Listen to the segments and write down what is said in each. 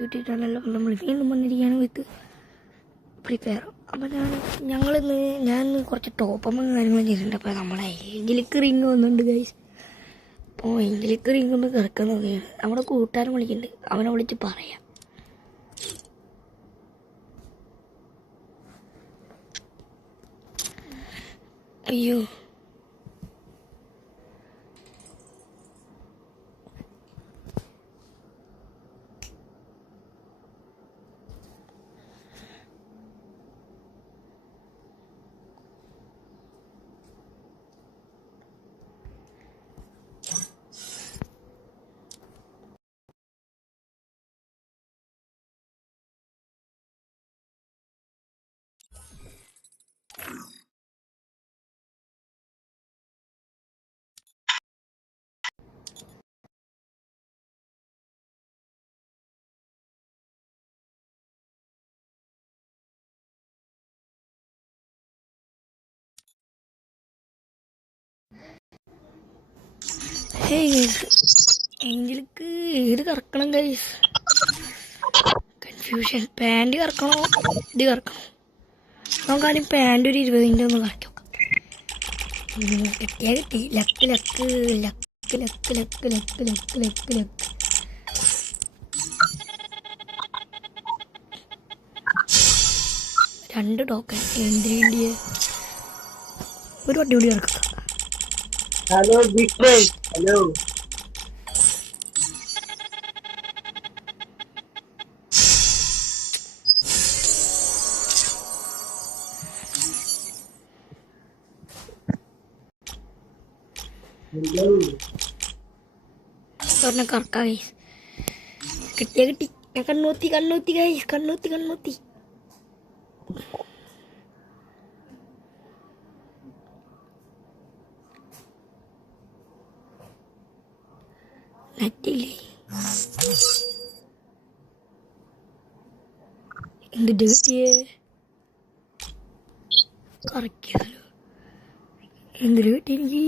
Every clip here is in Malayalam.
യൂട്യൂബ് ചാനലിൽ നമ്മൾ വീണ്ടും വന്നിരിക്കുകയാണ് വിത്ത് ഫ്രീ ഫയർ. അപ്പോൾ ഞാൻ കുറച്ച് ടോപ്പും കാര്യങ്ങളും ചെയ്തിട്ടുണ്ട്. അപ്പോൾ നമ്മളെ എങ്കിലേക്ക് റിങ് വന്നിട്ടുണ്ട് ഗൈസ്. അപ്പോൾ എങ്കിലേക്ക് റിങ് ഒന്ന് കിടക്കാൻ നോക്കിയാണ്. നമ്മുടെ കൂട്ടുകാരൻ വിളിക്കുന്നുണ്ട്, അവനെ വിളിച്ച് പറയാം. അയ്യോ എങ്കിലേക്ക് ഏത് കറക്കണം ഗൈസ്? കൺഫ്യൂഷൻ. പാൻറ് കറക്കണോ ഇത് കറക്കണോ? നമുക്കാദ്യം പാൻറ് ഒരു 20 ഒന്ന് കറക്കി നോക്കാം. കിട്ടി. Luck luck luck luck luck luck luck luck luck. രണ്ട് ടോക്കൺ. എന്തിനു വേണ്ടിയ ഒരു വണ്ടി കൂടി ഇറക്കുക. Hello big bye. ഹലോ കറക്ക ഗൈസ്. കിട്ടി. ഞാൻ കണ്ണൂത്തി ഗൈസ്. കണ്ണൂത്തി. നെറ്റില്ലേ എന്ത് കിട്ടിയേ? കറക്കിയാലോ എന്തൊരു കിട്ടി എനിക്ക്?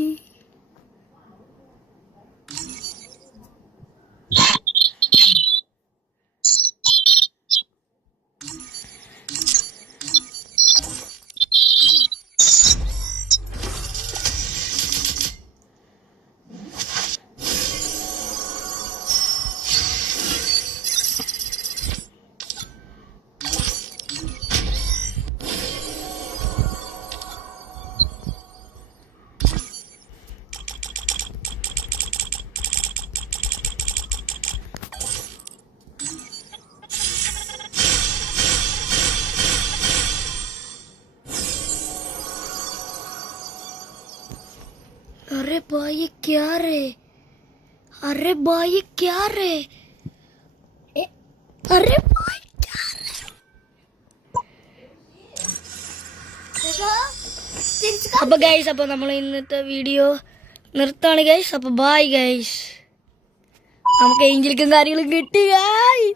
अरे भाई क्या रे? अरे भाई क्या रे? അപ്പൊ ഗൈസ്, അപ്പൊ നമ്മൾ ഇന്നത്തെ വീഡിയോ നിർത്താണ് ഗൈസ്. അപ്പൊ ബൈ ഗൈസ്. നമുക്ക് ഏഞ്ചലിക്കും കാര്യങ്ങളും കിട്ടി ഗൈസ്.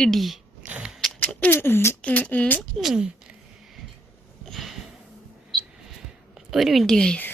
കിട്ടി. ഒരു മിനിറ്റ് ഗൈസ്.